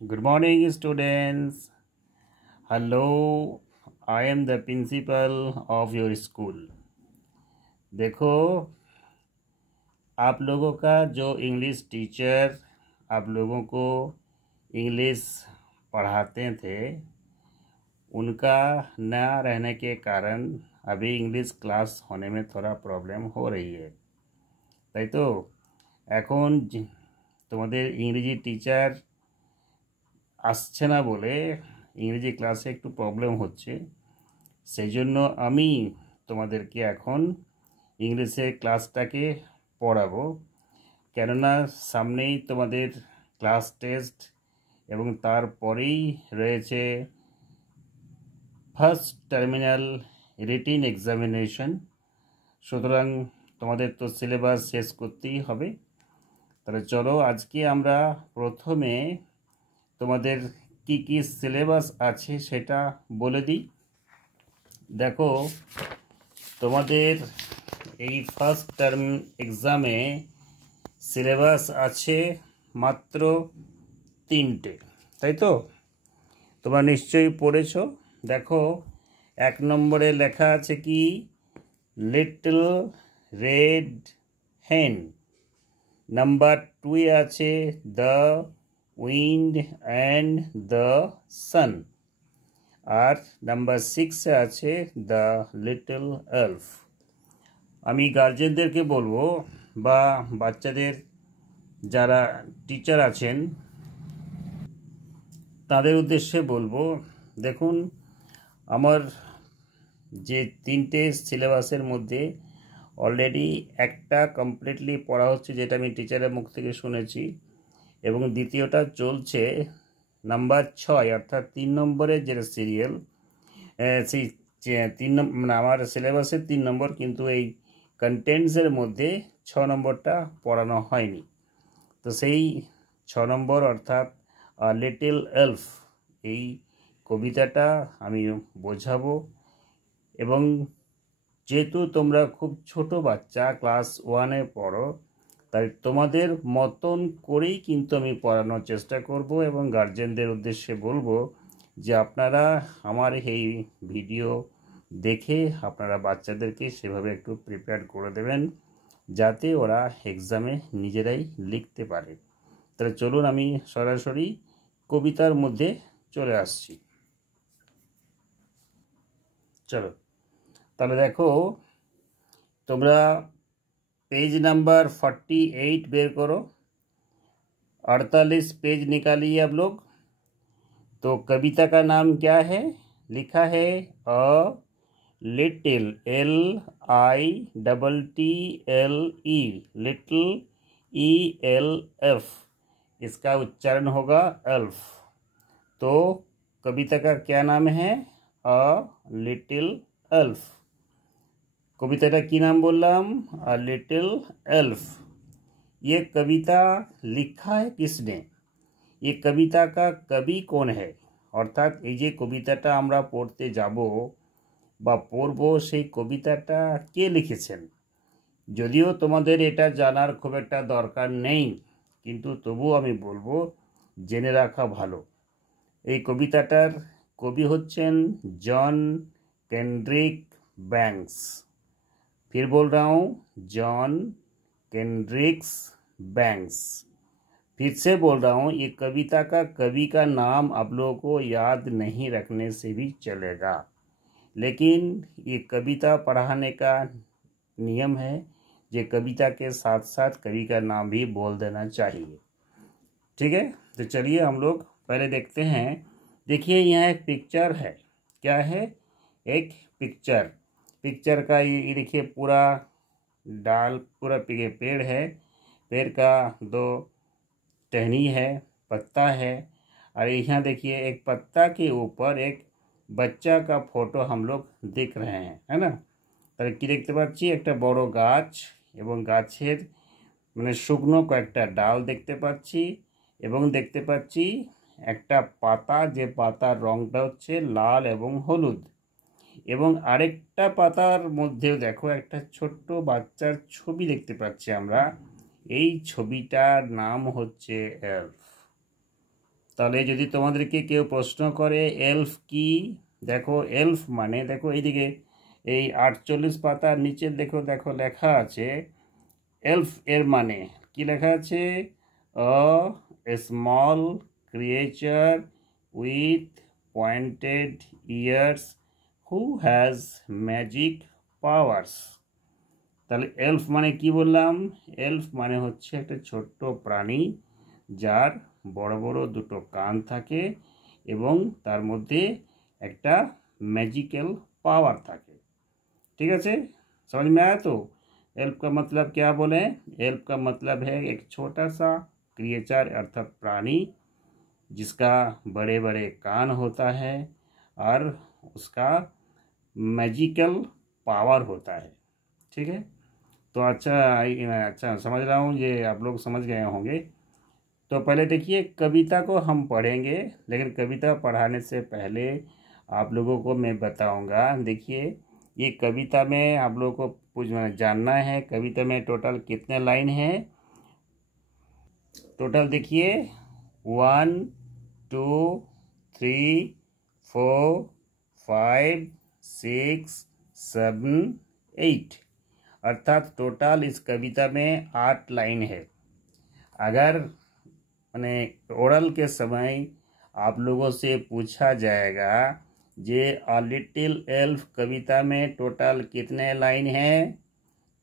Good morning, students. Hello, I am the principal of your school. देखो, आप लोगों का जो इंग्लिश टीचर आप लोगों को इंग्लिश पढ़ाते थे, उनका ना रहने के कारण अभी इंग्लिश क्लास होने में थोड़ा प्रॉब्लम हो रही है। তাই তো এখন তোমাদের ইংরেজি টিচার আসছে না বলে ইংরেজি ক্লাসে একটু প্রবলেম হচ্ছে। সেই জন্য আমি তোমাদেরকে এখন ইংলিশের ক্লাসটাকে পড়াবো, কেননা সামনেই তোমাদের ক্লাস টেস্ট এবং তারপরেই রয়েছে ফার্স্ট টার্মিনাল রিটিন এক্সামিনেশন। সুতরাং তোমাদের তো সিলেবাস শেষ করতেই হবে। তাহলে চলো আজকে আমরা প্রথমে তোমাদের কি কি সিলেবাস আছে সেটা বলে দিই। দেখো, তোমাদের এই ফার্স্ট টার্ম এক্সামে সিলেবাস আছে মাত্র 3টে, তাই তো? তোমরা নিশ্চয়ই পড়েছো। দেখো, 1 নম্বরে লেখা আছে কি, লিটল রেড হেন। নাম্বার 2 আছে the wind and the sun. আর নাম্বার 6 আছে দ্য লিটল এলফ। আমি গার্জেনদেরকে বলবো বা বাচ্চাদের যারা টিচার আছেন তাদের উদ্দেশ্যে বলবো, দেখুন আমার যে 3টে সিলেবাসের মধ্যে অলরেডি একটা কমপ্লিটলি পড়া হচ্ছে, যেটা আমি টিচারের মুখ থেকে শুনেছি, এবং দ্বিতীয়টা চলছে নাম্বার 6, অর্থাৎ 3 নম্বরের যেটা সিরিয়াল, সেই 3 নম্বর মানে আমার সিলেবাসের 3 নম্বর, কিন্তু এই কন্টেন্টসের মধ্যে 6 নম্বরটা পড়ানো হয়নি। তো সেই 6 নম্বর অর্থাৎ লিটল এলফ, এই কবিতাটা আমি বোঝাবো। এবং যেহেতু তোমরা খুব ছোট বাচ্চা, ক্লাস 1-এ পড়ো, তাই তোমাদের মতন করেই কিন্তু আমি পড়ানোর চেষ্টা করব এবং গার্জেনদের উদ্দেশ্যে বলবো যে আপনারা আমার এই ভিডিও দেখে আপনারা বাচ্চাদেরকে সেভাবে একটু প্রিপেয়ার করে দেবেন, যাতে ওরা এক্সামে নিজেরাই লিখতে পারে। তাহলে চলুন আমি সরাসরি কবিতার মধ্যে চলে আসছি। চলো, তাহলে দেখো, তোমরা पेज नंबर 48 बेर करो। 48 पेज निकालिए आप लोग। तो कविता का नाम क्या है? लिखा है अ लिटिल, LITTLE, लिटिल ELF, इसका उच्चारण होगा एल्फ। तो कविता का क्या नाम है? अ लिटिल एल्फ। কবিতাটা কি নাম বললাম? A little elf. ये कविता लिखा है किसने? ये कविता का कवि कौन है? অর্থাৎ এই যে কবিতাটা আমরা পড়তে যাব বা পড়ব, সেই কবিতাটা কে লিখেছেন? যদিও তোমাদের এটা জানার খুব একটা দরকার নেই, কিন্তু তবুও আমি বলবো জেনে রাখা ভালো। এই কবিতাটার কবি হচ্ছেন জন কেন্ড্রিক बैंक्स। फिर बोल रहा हूँ, जॉन केंड्रिक्स बैंक्स। फिर से बोल रहा हूँ, ये कविता का कवि का नाम आप लोगों को याद नहीं रखने से भी चलेगा, लेकिन ये कविता पढ़ाने का नियम है, ये कविता के साथ साथ कवि का नाम भी बोल देना चाहिए। ठीक है, तो चलिए हम लोग पहले देखते हैं। देखिए, यहाँ एक पिक्चर है। क्या है? एक पिक्चर का ये देखिए, पूरा डाल, पूरा पेड़ है, पेड़ का 2 टहनी है, पत्ता है, और यहाँ देखिए एक पत्ता के ऊपर एक बच्चा का फोटो हम लोग देख रहे हैं, है ना? তাহলে কি দেখতে পাচ্ছি? একটা বড় গাছ এবং গাছের মানে শুকনো কয়েকটা ডাল দেখতে পাচ্ছি, এবং দেখতে পাচ্ছি একটা পাতা, যে পাতার রংটা হচ্ছে লাল এবং হলুদ, এবং আরেকটা পাতার মধ্যেও দেখো একটা ছোট্ট বাচ্চার ছবি দেখতে পাচ্ছি আমরা। এই ছবিটার নাম হচ্ছে এলফ। তাহলে যদি তোমাদেরকে কেউ প্রশ্ন করে এলফ কি, দেখো এলফ মানে দেখো এইদিকে এই 48 পাতার নিচে দেখো দেখো লেখা আছে এলফ এর মানে কি লেখা আছে, a small creature with pointed ears who has magic powers. তাহলে এলফ মানে কি বললাম, এলফ মানে হচ্ছে একটা ছোট্ট প্রাণী যার বড় বড় দুটো কান থাকে এবং তার মধ্যে একটা मैजिकल पावर থাকে। ठीक है, समझ में आया। तो एल्फ का मतलब क्या बोले, एल्फ का मतलब है एक छोटा सा क्रिएचर अर्थात प्राणी जिसका बड़े बड़े कान होता है और उसका मैजिकल पावर होता है। ठीक है, तो अच्छा समझ रहा हूँ, ये आप लोग समझ गए होंगे। तो पहले देखिए कविता को हम पढ़ेंगे, लेकिन कविता पढ़ाने से पहले आप लोगों को मैं बताऊंगा। देखिए ये कविता में आप लोगों को कुछ जानना है, कविता में टोटल कितने लाइन हैं। टोटल देखिए 1 2 3 4 5 6 7 8, अर्थात टोटल इस कविता में 8 लाइन है। अगर मैंने ओरल के समय आप लोगों से पूछा जाएगा जे अ लिटिल एल्फ कविता में टोटल कितने लाइन हैं,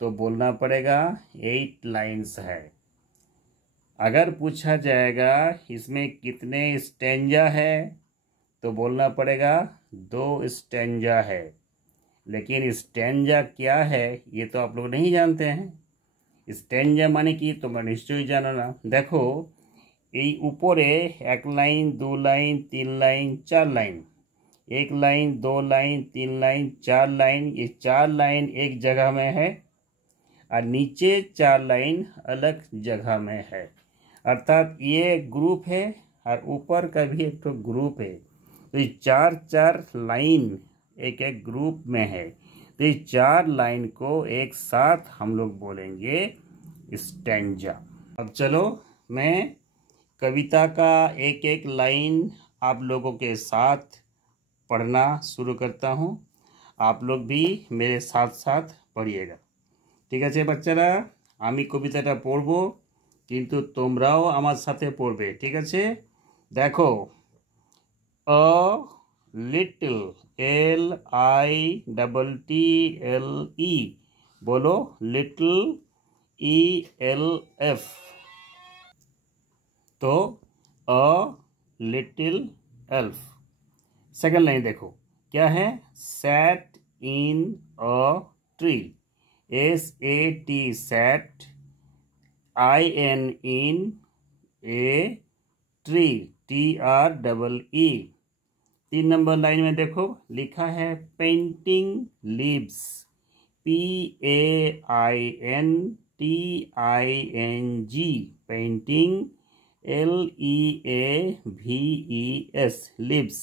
तो बोलना पड़ेगा 8 लाइन्स है। अगर पूछा जाएगा इसमें कितने स्टेंजा है, तो बोलना पड़ेगा 2 स्टेंजा है। लेकिन स्टेंजा क्या है ये तो आप लोग नहीं जानते हैं। स्टेंजा माने कि তোমরা নিশ্চয়ই জানো না। দেখো এই উপরে 1 লাइन 2 line 3 line 4 line, 1 line 2 line 3 line 4 line, ये 4 लाइन एक जगह में है और नीचे 4 लाइन अलग जगह में है। अर्थात ये ग्रुप है और ऊपर का भी एक तो ग्रुप है। तो ये 4 लाइन एक एक ग्रुप में है। तो ये 4 लाइन को एक साथ हम लोग बोलेंगे स्टेंजा। अब चलो मैं कविता का एक एक लाइन आप लोगों के साथ पढ़ना शुरू करता हूँ। आप लोग भी मेरे साथ साथ पढ़िएगा। ठीक আছে বাচ্চারা, আমি কবিতাটা পড়ব কিন্তু তোমরাও আমার সাথে পড়বে। ঠিক আছে, দেখো अ लिटिल LITTLE, बोलो लिटिल ELF। तो a little elf. Second line देखो क्या है, sat in a tree, SAT sat, IN in a tree TREE। 3 number line में देखो लिखा है painting leaves, PAINTING, painting LEAVES, leaves.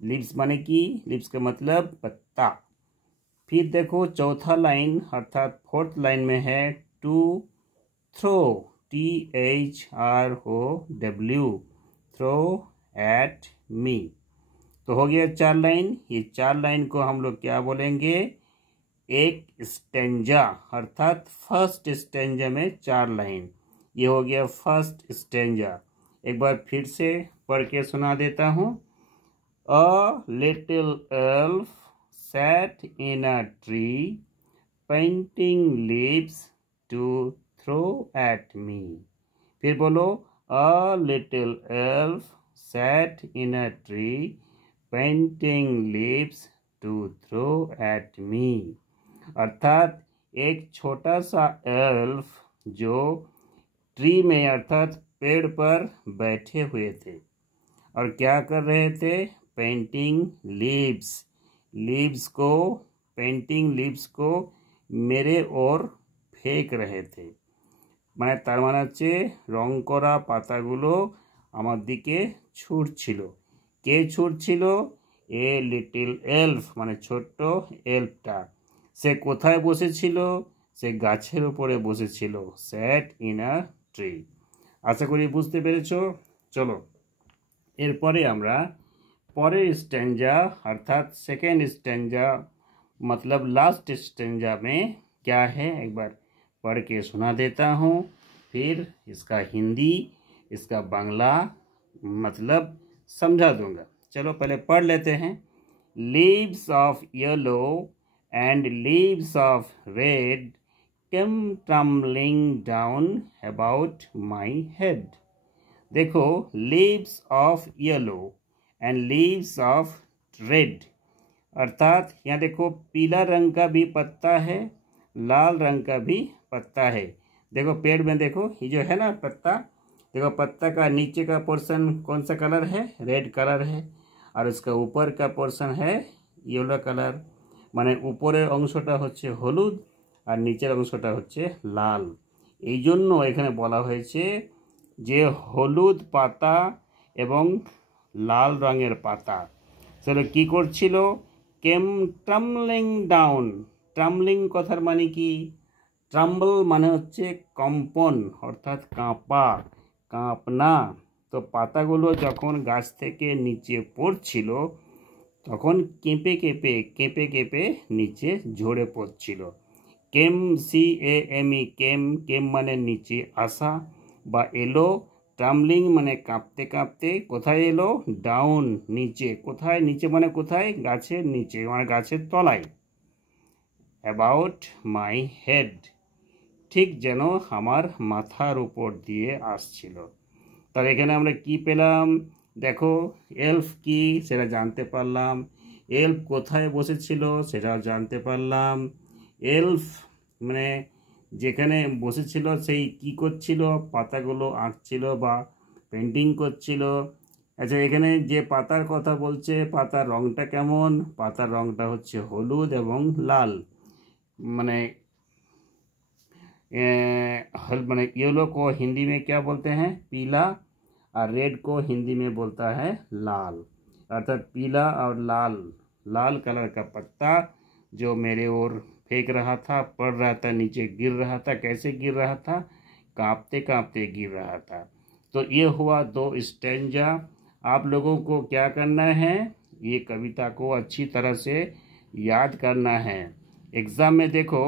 Leaves माने कि लिव्स का मतलब पत्ता। फिर देखो चौथा लाइन अर्थात 4th लाइन में है to throw, THROW, throw at me. तो हो गया 4 लाइन। ये 4 लाइन को हम लोग क्या बोलेंगे, एक स्टेंजा, अर्थात फर्स्ट स्टेंजा में 4 लाइन। ये हो गया फर्स्ट स्टेंजा। एक बार फिर से पढ़ के सुना देता हूँ। अ little elf sat in a tree, painting leaves to throw at me। फिर बोलो a little elf sat in a tree, painting leaves to throw at me। अर्थात एक छोटा सा एल्फ जो ट्री में अर्थात पेड़ पर बैठे हुए थे और क्या कर रहे थे, पेंटिंग लीव्स, पेंटिंग लीव्स को मेरे ओर फेंक रहे थे। মানে তার মানে হচ্ছে রং করা পাতাগুলো আমার দিকে ছুঁড়ছিল। কে ছুঁড়ছিল, এ লিটিল এলফ মানে ছোট্ট এলফটা। সে কোথায় বসেছিল, সে গাছের উপরে বসেছিল, স্যাট ইন আ ট্রি। আশা করি বুঝতে পেরেছো। চলো এরপরে আমরা परेर स्टैंजा अर्थात सेकेंड स्टैंजा मतलब लास्ट स्टैंजा में क्या है एक बार पढ़ के सुना देता हूँ, फिर इसका हिंदी इसका बांग्ला मतलब समझा दूंगा। चलो पहले पढ़ लेते हैं। Leaves of yellow and leaves of red came tumbling down about my head. देखो, leaves of yellow and leaves of red अर्थात यहाँ देखो पीला रंग का भी पत्ता है, लाल रंग का भी पत्ता है। देखो पेड़ में देखो ये जो है ना पत्ता, देखो पत्ता का नीचे का पोर्शन कौन सा कलर है, रेड कलर है, और उसका ऊपर का पोर्शन है येलो कलर। माने ऊपरेर अंशटा होच्छे हलुद और नीचेर अंशटा होच्छे लाल। এই জন্য এখানে বলা হয়েছে যে হলুদ পাতা এবং लाल रंगेर पाता चलो की करछिलो केम ट्राम्बलिंग डाउन। ट्राम्बलिंग कथार माने कि ट्राम्बल माने होच्छे कम्पन अर्थात काँपा काँपना। तो पातागुलो जखन गाछ थेके नीचे पड़छिलो तखन केঁপে केঁপে केঁপে केঁপে नीचे झरे पड़छिलो। केम CAME केम केम माने नीचे आसा बा एलो, ट्राम्बलिंग माने काँपते काँपते कोथाय एलो, डाउन नीचे। कोथाय नीचे माने कोथाय, गाछेर नीचे माने गाछेर तलाय। अबाउट माई हेड ठीक जेन आमार माथार ऊपर दिए आसछिलो। ताहले एखाने आमरा कि पेलाम, देखो एल्फ कि सेटा जानते पारलाम, एल्फ कोथाय बसेछिलो सेटाও जानते पारलाम। एल्फ माने যেখানে বসেছিল সেই কি করছিল, পাতাগুলো আঁকছিল বা পেন্টিং করছিল। আচ্ছা এখানে যে পাতার কথা বলছে পাতার রংটা কেমন, পাতার রংটা হচ্ছে হলুদ এবং লাল। মানে মানে येलो को हिंदी में क्या बोलते हैं, पीला, और रेड को हिंदी में बोलता है लाल। अर्थात पीला और लाल लाल कलर का पत्ता जो मेरे ओर फेंक रहा था, पड़ रहा था, नीचे गिर रहा था। कैसे गिर रहा था, काँपते काँपते गिर रहा था। तो ये हुआ 2 स्टैंजा। आप लोगों को क्या करना है, ये कविता को अच्छी तरह से याद करना है। एग्जाम में देखो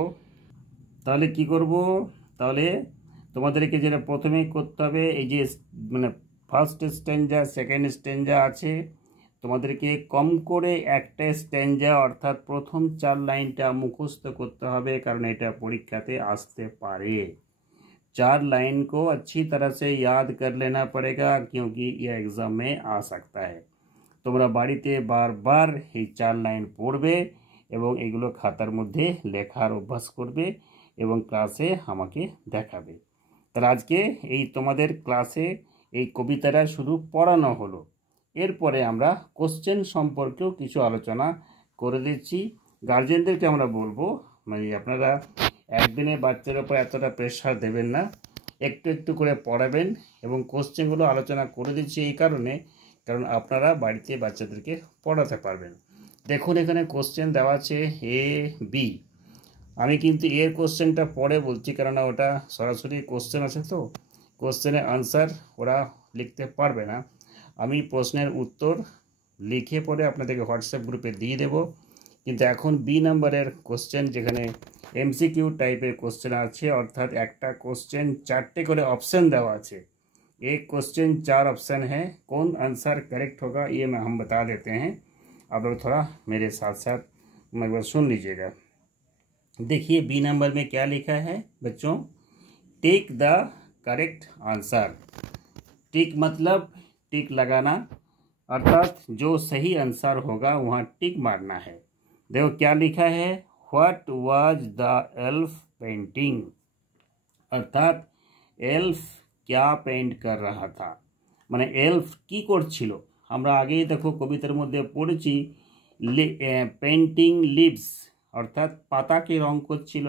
তাহলে কি করব, তাহলে তোমাদেরকে যেটা প্রথমেই করতে হবে এই যে মানে ফার্স্ট স্ট্যান্জা সেকেন্ড স্ট্যান্জা আছে, তোমাদেরকে কম করে একটা স্ট্যান্জা অর্থাৎ প্রথম 4 লাইনটা মুখস্থ করতে হবে, কারণ এটা পরীক্ষাতে আসতে পারে। 4 लाइन को अच्छी तरह से याद कर लेना पड़ेगा क्योंकि यह एग्ज़ाम में आ सकता है। তোমরা বাড়িতে বারবার এই 4 লাইন পড়বে এবং এগুলো খাতার মধ্যে লেখার অভ্যাস করবে এবং ক্লাসে আমাকে দেখাবে। তাহলে আজকে এই তোমাদের ক্লাসে এই কবিতাটা শুধু পড়ানো হলো। এরপরে আমরা কোশ্চেন সম্পর্কেও কিছু আলোচনা করে দিচ্ছি। গার্জেনদেরকে আমরা বলবো মানে আপনারা একদিনে বাচ্চার উপর এতটা প্রেশার দেবেন না, একটু একটু করে পড়াবেন এবং কোশ্চেনগুলো আলোচনা করে দিচ্ছি এই কারণে কারণ আপনারা বাড়িতে বাচ্চাদেরকে পড়াতে পারবেন। দেখুন এখানে কোশ্চেন দেওয়া আছে AB। আমি কিন্তু এর কোশ্চেনটা পরে বলছি কারণ ওটা সরাসরি কোশ্চেন আছে, তো কোশ্চেনের আনসার ওরা লিখতে পারবে না। আমি প্রশ্নের উত্তর লিখে পড়ে আপনাদেরকে হোয়াটসঅ্যাপ গ্রুপে দিয়ে দেব। কিন্তু এখন B নাম্বারের কোশ্চেন যেখানে MCQ টাইপের কোশ্চেন আছে, অর্থাৎ একটা কোশ্চেन 4टे করে ऑप्शन देवा আছে। एक क्वेश्चन 4 ऑप्शन है, कौन आंसर करेक्ट होगा ये हम बता देते हैं। आप लोग थोड़ा मेरे साथ साथ एक बार सुन लीजिएगा। देखिए B नंबर में क्या लिखा है बच्चों, टिक द करेक्ट आंसर। टिक मतलब टिक लगाना, अर्थात जो सही आंसर होगा वहाँ टिक मारना है। देखो क्या लिखा है, what was the elf painting, अर्थात एल्फ क्या पेंट कर रहा था, माने एल्फ की करछिलो। আমরা আগেই দেখো কবিতার মধ্যে পড়েছি পেন্টিং লিভস অর্থাৎ পাতাকে রং করছিল।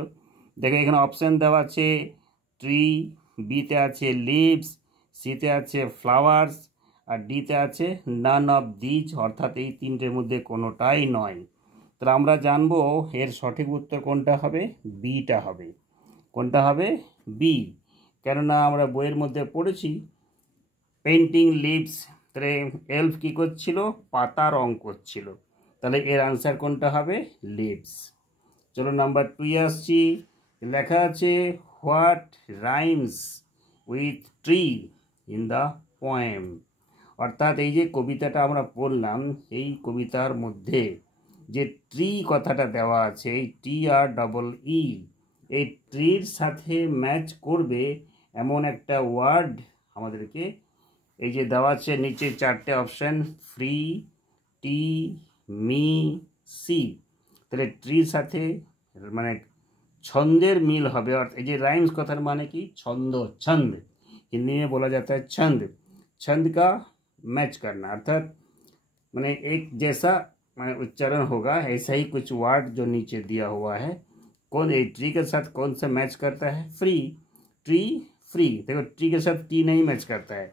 দেখো এখানে অপশন দেওয়া আছে ট্রি, বিতে আছে লিভস, সিতে আছে ফ্লাওয়ার্স, আর ডিতে আছে নান অফ দিজ অর্থাৎ এই তিনটের মধ্যে কোনোটাই নয়। তাহলে আমরা জানবো এর সঠিক উত্তর কোনটা হবে, বিটা হবে। কোনটা হবে, বি। কেননা আমরা বইয়ের মধ্যে পড়েছি পেন্টিং লিভস তাহলে এলফ কী করছিল? পাতা রং করছিল। তাহলে এর আনসার কোনটা হবে? লিভস। চলো নাম্বার 2 আসছি। লেখা আছে what rhymes with tree in the poem. অর্থাৎ এই যে কবিতাটা আমরা পড়লাম, এই কবিতার মধ্যে যে ট্রি কথাটা দেওয়া আছে, এই TREE, এই ট্রির সাথে ম্যাচ করবে এমন একটা ওয়ার্ড আমাদেরকে এই যে দেওয়া আছে নিচে 4টে অপশান, ফ্রি, টি, মি, সি। তাহলে ট্রির সাথে মানে ছন্দের মিল হবে। অর্থাৎ এই যে রাইমস কথার মানে কি? ছন্দ, छंद हिंदी में बोला जाता है छंद। छंद का मैच करना, अर्थात मैंने एक जैसा उच्चारण होगा, ऐसा ही कुछ वर्ड जो नीचे दिया हुआ है। कौन ए ट्री के साथ कौन सा मैच करता है? Free, tree, free. देखो ट्री के साथ टी नहीं मैच करता है,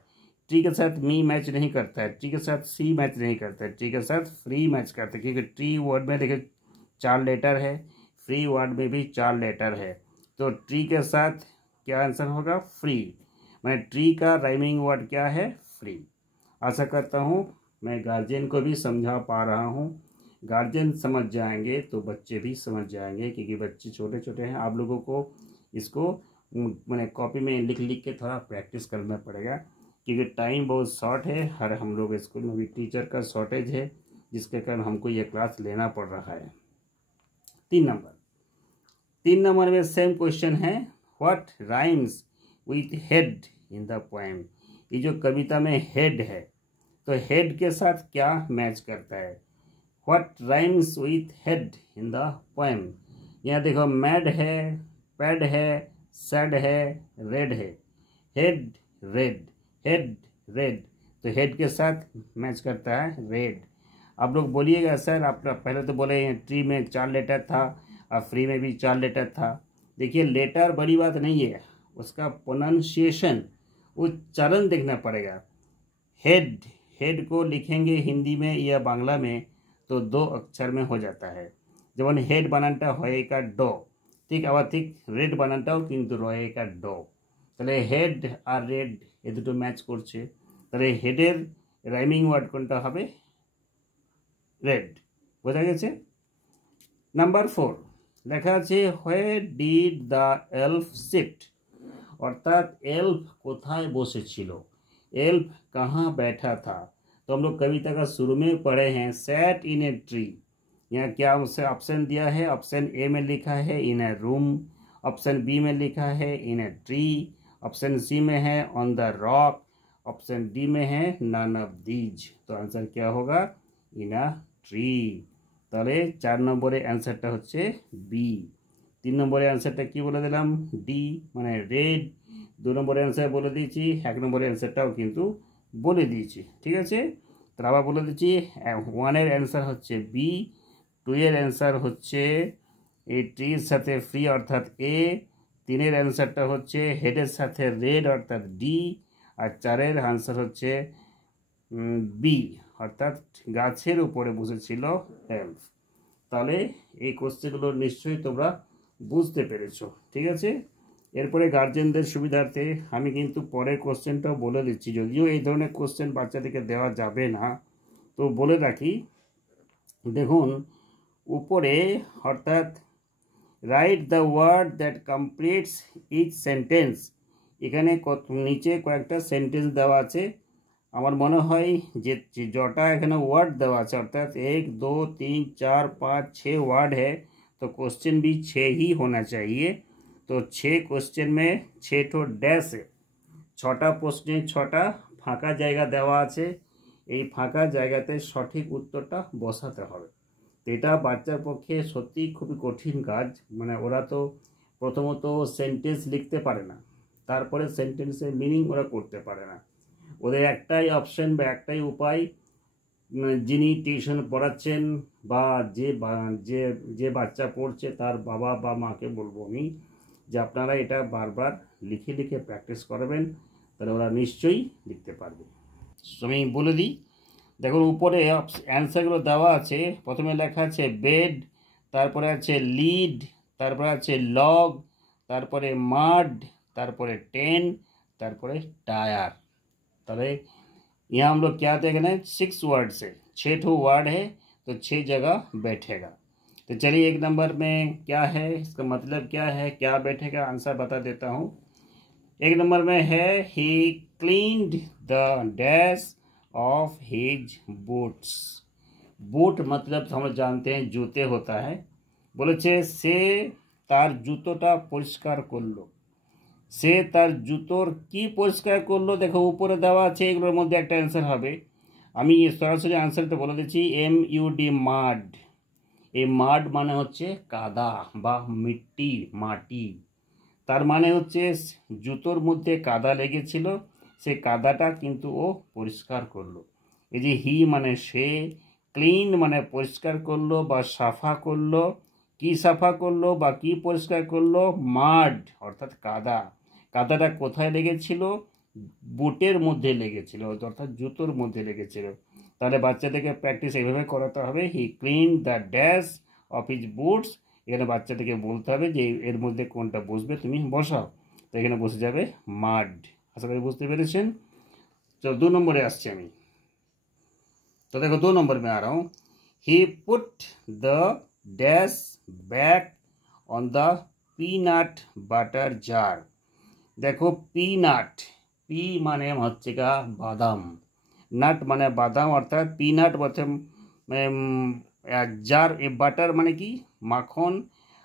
ट्री के साथ मी मैच नहीं करता है, ट्री के साथ सी मैच नहीं करता है, ट्री के साथ फ्री मैच करता है, क्योंकि ट्री वर्ड में देखिए 4 लेटर है, फ्री वर्ड में भी 4 लेटर है। तो ट्री के साथ क्या आंसर होगा? फ्री। मैं ट्री का राइमिंग वर्ड क्या है? फ्री। आशा करता हूँ मैं गार्जियन को भी समझा पा रहा हूँ। गार्जियन समझ जाएंगे तो बच्चे भी समझ जाएंगे, क्योंकि बच्चे छोटे छोटे हैं। आप लोगों को इसको मैंने कॉपी में लिख लिख के थोड़ा प्रैक्टिस करना पड़ेगा, क्योंकि टाइम बहुत शॉर्ट है। हर हम लोग स्कूल में भी टीचर का शॉर्टेज है, जिसके कारण हमको ये क्लास लेना पड़ रहा है। 3 नंबर में सेम क्वेश्चन है, what rhymes with head in the poem. ये जो कविता में हेड है, तो हेड के साथ क्या मैच करता है? What rhymes with head in the poem. यहाँ देखो मैड है, पैड है, सैड है, रेड है। हेड रेड, हेड रेड, तो हेड के साथ मैच करता है रेड। आप लोग बोलिएगा सर, आप पहले तो बोले ट्री में 4 लेटर था और फ्री में भी 4 लेटर था। देखिए लेटर बड़ी बात नहीं है, उसका प्रोनाउंसिएशन, उच्चारण देखना पड़ेगा। हेड, हेड को लिखेंगे हिंदी में या बांग्ला में तो 2 अक्षर में हो जाता है। যেমন হেড বানানটা হয় একা ড, ঠিক আবার ঠিক রেড বানানটাও কিন্তু রয় একা ড। তাহলে হেড আর রেড এ দুটো ম্যাচ করছে, তাহলে হেডের রাইমিং ওয়ার্ড কোনটা হবে? রেড। বোঝা গেছে? নাম্বার 4 লেখা আছে where did the elf sit. अर्थात एल्फ कोথায় বসেছিল, एल्फ कहाँ बैठा था। तो हम लोग कविता का शुरू में पढ़े हैं सैट इन ए ट्री। यहाँ क्या उसे ऑप्शन दिया है? ऑप्शन ए में लिखा है इन ए रूम, ऑप्शन बी में लिखा है इन ए ट्री, ऑप्शन सी में है on the rock, option D में है नन ऑफ दीज। तो आंसर क्या होगा? इन अ ट्री। তাহলে 4 নম্বরের অ্যান্সারটা হচ্ছে বি। 3 নম্বরের অ্যান্সারটা কি বলে দিলাম? ডি মানে রেড। 2 নম্বরের অ্যান্সার বলে দিয়েছি, 1 নম্বরের অ্যান্সারটাও কিন্তু বলে দিয়েছি। ঠিক আছে, তাহলে আবার বলে দিচ্ছি 1 এর অ্যান্সার হচ্ছে বি, 2 এর অ্যান্সার হচ্ছে এই ট্রির সাথে ফ্রি অর্থাৎ এ, 3 এর অ্যান্সারটা হচ্ছে হেডের সাথে রেড অর্থাৎ ডি, আর 4 এর অ্যান্সার হচ্ছে বি অর্থাৎ গাছের উপরে বসেছিল এলফ। তাহলে এই কোশ্চেনগুলো নিশ্চয়ই তোমরা বুঝতে পেরেছো। ঠিক আছে, এরপরে গার্জেনদের সুবিধার্থে আমি কিন্তু পরের কোশ্চেনটাও বলে দিচ্ছি, যদিও এই ধরনের কোশ্চেন বাচ্চাদেরকে দেওয়া যাবে না, তো বলে রাখি। দেখুন উপরে অর্থাৎ write the word that completes each sentence, এখানে নিচে কয়েকটা সেন্টেন্স দেওয়া আছে। আমার মনে হয় যে जटा এখানে ওয়ার্ড দেওয়া আছে অর্থাৎ 1 2 3 4 5 6 वर्ड है, तो क्वेश्चन भी 6 ही होना चाहिए। तो 6 क्वेश्चन में 6 ठो डैश है, 6টা প্রশ্নে 6টা ফাঁকা জায়গা দেওয়া আছে। এই ফাঁকা জায়গাতে সঠিক উত্তরটা বসাতে হবে। এটা বাচ্চার পক্ষে সত্যি খুবই কঠিন কাজ। মানে ওরা তো প্রথমত সেন্টেন্স লিখতে পারে না, তারপরে সেন্টেন্সের মিনিং ওরা করতে পারে না। ওদের একটাই অপশন বা একটাই উপায়, যিনি টিউশন পড়াচ্ছেন বা যে বাচ্চা পড়ছে তার বাবা বা মাকে বলবো আমি যে আপনারা এটা বারবার লিখে লিখে প্র্যাকটিস করবেন, তাহলে ওরা নিশ্চয়ই লিখতে পারবে। আমি বলে দিই, দেখুন উপরে অ্যান্সারগুলো দেওয়া আছে। প্রথমে লেখা আছে বেড, তারপরে আছে লিড, তারপরে আছে লগ, তারপরে মাড, তারপরে টেন, তারপরে টায়ার। তাহলে यहाँ हम लोग क्या देखना है, 6 वर्ड से 6 ठो वर्ड है तो 6 जगह बैठेगा। तो चलिए 1 नंबर में क्या है, इसका मतलब क्या है, क्या बैठेगा, आंसर बता देता हूँ। 1 नंबर में है he cleaned the dash of his boots. Boot मतलब हम लोग जानते हैं जूते होता है। বলেছে সে তার জুতোটা পরিষ্কার করলো। সে তার জুতোর কি পরিষ্কার করলো, দেখো উপরে দেওয়া আছে, এগুলোর মধ্যে একটা অ্যান্সার হবে। আমি সরাসরি আনসারটা বলে দিচ্ছি, MUD মাড। এই মাড মানে হচ্ছে কাদা বা মিট্টি, মাটি। তার মানে হচ্ছে জুতোর মধ্যে কাদা লেগেছিল, সে কাদাটা কিন্তু ও পরিষ্কার করলো। এই যে হি মানে সে, ক্লিন মানে পরিষ্কার করলো বা সাফা করলো। কি সাফা করলো বা কি পরিষ্কার করলো, মাড অর্থাৎ কাদা। কাদাটা কোথায় লেগেছিল, বুটের মধ্যে লেগেছিল, অর্থাৎ জুতোর মধ্যে লেগেছিল। তাহলে বাচ্চাদেরকে প্র্যাকটিস এইভাবে করাতে হবে, he clean the dash of his boots. এখানে বাচ্চাদেরকে বলতে হবে যে এর মধ্যে কোনটা বসবে, তুমি বসাও। তো এখানে বসে যাবে মাড। আশা করি বুঝতে পেরেছেন। চলো 2 নম্বরে আসছি আমি। तो देखो 2 नंबर में आ रहा हूँ। He put the dash back on the peanut butter jar. देखो पीनट, पी माने হচ্ছে গা বাদাম, নাট মানে বাদাম, অর্থাৎ পিনাট প্রথম জার, এ বাটার মানে কি মাখন,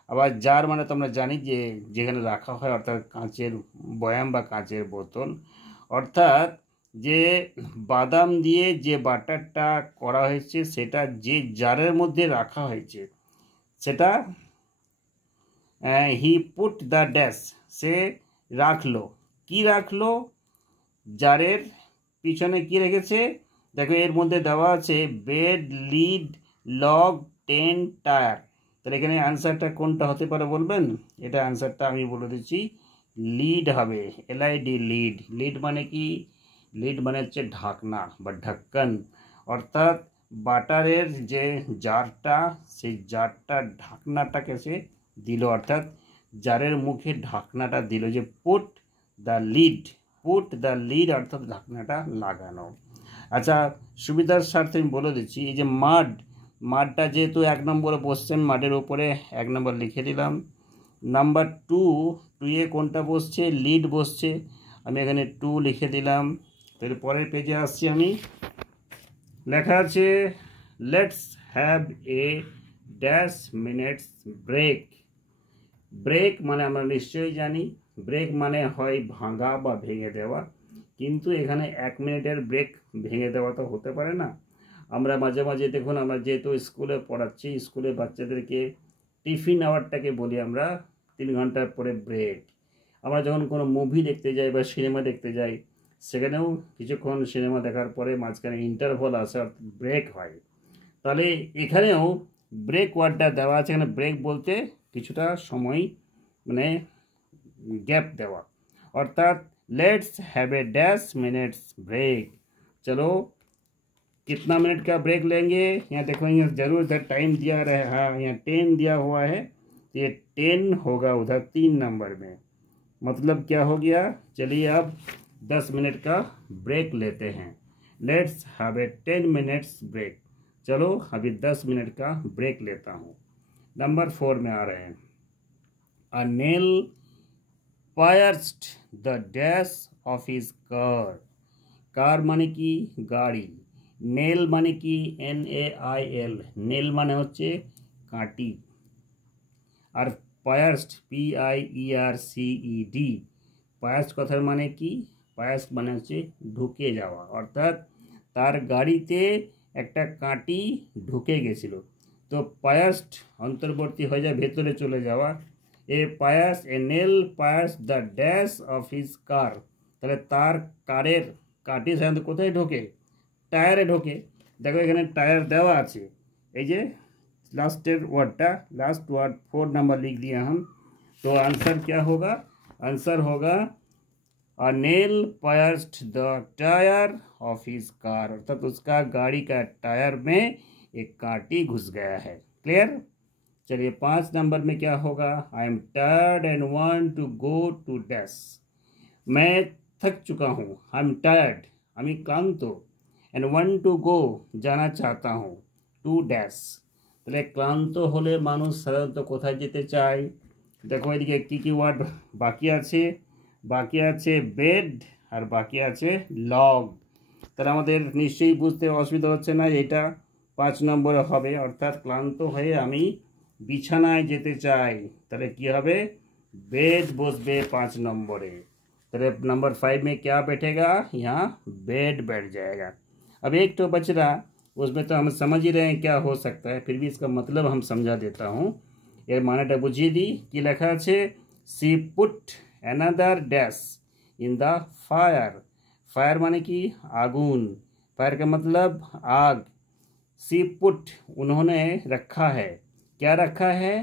আবার জার মানে তোমরা জানি যে যেখানে রাখা হয়, অর্থাৎ কাঁচের বয়াম বা কাঁচের বোতল। অর্থাৎ যে বাদাম দিয়ে যে বাটারটা করা হয়েছে সেটা যে জারের মধ্যে রাখা হয়েছে সেটা হি পুট দ্য ড্যাশ, সে রাখলো। কি রাখলো, জারের পিছনে কি রেখেছে, দেখো এর মধ্যে দেওয়া আছে bed, lead, log, ten, tyre. তাহলে এখানে আনসারটা কোনটা হতে পারে বলবেন? এটা আনসারটা আমি বলে দিচ্ছি, লিড হবে, LID, লিড। লিড মানে কি, লিড মানে হচ্ছে ঢাকনা বা ঢাক্কন। অর্থাৎ বাটারের যে জারটা, সেই জারটার ঢাকনাটাকে সে দিল, অর্থাৎ জারের মুখে ঢাকনাটা দিল, যে put the lead, put the lead অর্থাৎ ঢাকনাটা লাগানো। আচ্ছা সুবিধার স্বার্থে আমি বলে দিচ্ছি, এই যে মাড, মাডটা যেহেতু 1 নম্বরে বসছেন, মাডের উপরে 1 নম্বর লিখে দিলাম। নাম্বার 2, 2 কোনটা বসছে, লিড বসছে, আমি এখানে 2 লিখে দিলাম। তাহলে পরের পেজে আসছি আমি। লেখা আছে let's have a dash minutes break. Break মানে আমরা নিশ্চয়ই জানি, ব্রেক মানে হয় ভাঙা বা ভেঙে দেওয়া, কিন্তু এখানে 1 মিনিটের ব্রেক ভেঙে দেওয়া তো হতে পারে না। আমরা মাঝে মাঝে দেখুন, আমরা যেহেতু স্কুলে পড়াচ্ছি, স্কুলে বাচ্চাদেরকে টিফিন আওয়ারটাকে বলি আমরা 3 ঘন্টার পরে ব্রেক। আমরা যখন কোনো মুভি দেখতে যাই বা সিনেমা দেখতে যাই, সেখানেও কিছুক্ষণ সিনেমা দেখার পরে মাঝখানে ইন্টারভাল আসে, অর্থাৎ ব্রেক হয়। তাহলে এখানেও ব্রেক ওয়ার্ডটা দেওয়া আছে, এখানে ব্রেক বলতে কিছুটা সময় মানে गैप देवा, अर्थात let's have a dash minutes break. चलो कितना मिनट का ब्रेक लेंगे, यहाँ देखो यहाँ जरूर इधर टाइम दिया रहा है, यहाँ 10 दिया हुआ है, तो ये 10 होगा उधर 3 नंबर में। मतलब क्या हो गया, चलिए अब 10 मिनट का ब्रेक लेते हैं। Let's have a 10 minutes break. चलो अभी 10 मिनट का ब्रेक लेता हूँ। नंबर 4 में आ रहे हैं। A nail pierced the dash of his car। Car माने की गाड़ी, नेल माने की NAIL, नेल माने होच्छे काटी, और pierced PIERCED, pierced कथार माने की, pierced माने होच्छे ढुके जावा, अर्थात तार गाड़ीते एकटा काटी ढुके गेछिलो। तो pierced अंतर्वर्ती हो जाए भेतरे चले जावा। A pierce a nail pierce the dash of his car, তাহলে তার কারের কাটি সাধারণত কোথায় ঢোকে, টায়ারে ঢোকে। দেখো এখানে টায়ার দেওয়া আছে, এই যে লাস্টের ওয়ার্ডটা, लास्ट वर्ड 4 नंबर लिख दिया हम। तो आंसर क्या होगा, आंसर होगा a nail pierced the tyre of his car, अर्थात उसका गाड़ी का टायर में एक काटी घुस गया है। क्लियर। चलिए 5 नंबर में क्या होगा, I am tired and want to go to dash. मैं थक चुका हूँ, आई एम टायर्ड, আমি ক্লান্ত, एंड वांट टू गो जाना चाहता हूँ टू डैश। তাহলে ক্লান্ত হলে মানুষ সাধারণত কোথায় যেতে চায়? দেখো এদিকে কী কী ওয়ার্ড বাকি আছে বেড আর বাকি আছে লগ। তাহলে আমাদের নিশ্চয়ই বুঝতে অসুবিধা হচ্ছে না, এটা 5 নম্বরে হবে, অর্থাৎ ক্লান্ত হয়ে আমি বিছানায় যেতে চাই। তাহলে কি হবে? बेड बसबे 5 नंबरे। तो नंबर 5 में क्या बैठेगा? यहाँ बेड बैठ जाएगा। अब एक तो बच रहा, उसमें तो हम समझ ही रहे हैं क्या हो सकता है, फिर भी इसका मतलब हम समझा देता हूँ। ये मानाटा बुझिए दी कि लेखा है she put another dash in the fire. Fire माने कि आगून, फायर का मतलब आग। सी पुट उन्होंने रखा है, क्या रखा है?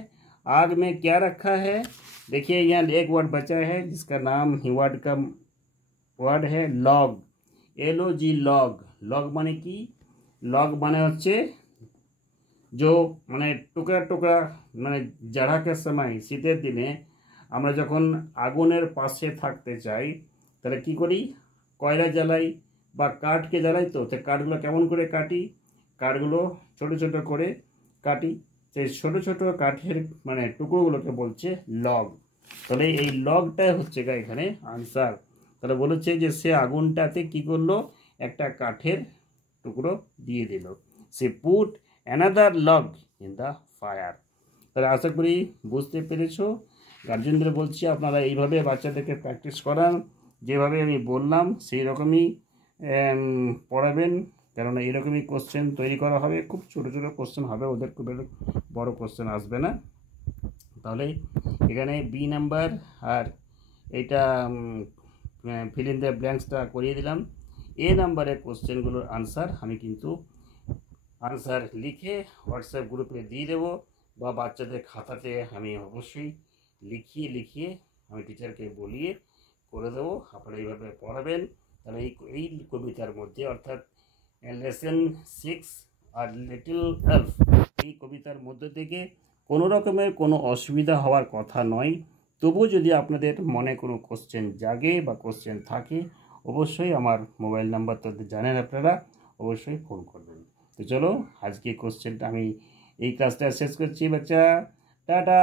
आग में क्या रखा है? देखिए यहाँ एक वर्ड बचा है जिसका नाम ही वर्ड है लॉग, LOG लॉग। लॉग माने कि लॉग माने হচ্ছে जो মানে টুকরা টুকরা মানে জাড়াকের সময় শীতের দিনে আমরা যখন আগুনের পাশে থাকতে চাই তাহলে কি করি? কয়লা জ্বালাই বা কাঠকে জ্বালাই। তো কাঠগুলো কেমন করে কাটি? কাঠগুলো ছোট ছোট করে কাটি, সেই ছোট ছোট কাঠের মানে টুকরোগুলোকে বলছে লগ। তাহলে এই লগটাই হচ্ছে এখানে আনসার। তাহলে বলেছে যে সে আগুনটাতে কি করলো? একটা কাঠের টুকরো দিয়ে দিল। She put another log in the fire. তাহলে আশা করি বুঝতে পেরেছো। গার্জেনদের বলছি আপনারা এইভাবে বাচ্চাদেরকে প্র্যাকটিস করান, যেভাবে আমি বললাম সেই রকমই পড়াবেন, কেননা এরকমই কোশ্চেন তৈরি করা হবে। খুব ছোটো ছোটো কোশ্চেন হবে, ওদের খুব বড় কোশ্চেন আসবে না। তাহলে এখানে বি নাম্বার আর এইটা ফিল ইন দ্য ব্ল্যাঙ্কসটা করিয়ে দিলাম। এ নাম্বারের কোশ্চেনগুলোর আনসার আমি কিন্তু আনসার লিখে হোয়াটসঅ্যাপ গ্রুপে দিয়ে দেবো, বা বাচ্চাদের খাতাতে আমি অবশ্যই লিখিয়ে আমি টিচারকে বলিয়ে করে দেবো। আপনারা এইভাবে পড়াবেন। তাহলে এই কবিতার মধ্যে অর্থাৎ লেসন 6 আর লিটল এলফ, এই কবিতার মধ্যে থেকে কোনো রকমের কোনো অসুবিধা হওয়ার কথা নয়। তবুও যদি আপনাদের মনে কোনো কোশ্চেন জাগে বা কোশ্চেন থাকে, অবশ্যই আমার মোবাইল নাম্বার তো জানেন আপনারা, অবশ্যই ফোন করবেন। তো চলো আজকে কোশ্চেনটা আমি এই ক্লাসটা শেষ করছি বাচ্চা, টাটা।